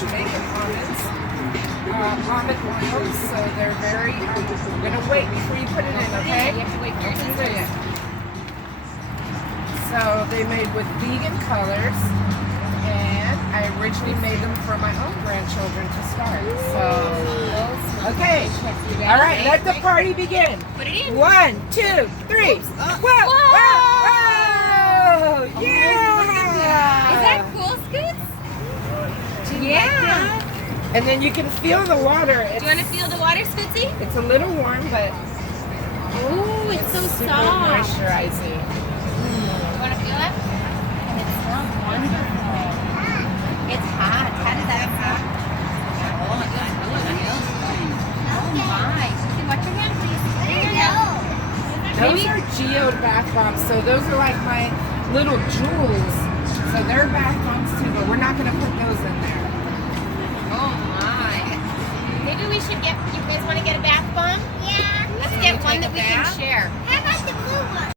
Jamaican almonds. Almond oils, so they're very, I'm going to wait before you put it in, okay? You have to wait for Don't your put it in. So they made with vegan colors, and I originally made them for my own grandchildren to start. So, okay. All right, let the party begin. Put it in. 1, 2, 3. Whoa! Whoa! Yeah! Is that cool, Scoots? Yeah. And then you can feel the water. Do you want to feel the water, Scootsy? It's a little warm, but Oh, it's so super soft. moisturizing. You want to feel it? And it smells wonderful. It's hot. How does that sound? Oh, it's good. Oh my. Okay, watch your hand, please. There you go. Those are geode bath bombs, so those are like my little jewels. So they're bath bombs too, but we're not going to put those in there. Oh my. Maybe we should get, you guys want to get a bath bomb? Yeah. Let's get one that we can share. How about the blue one?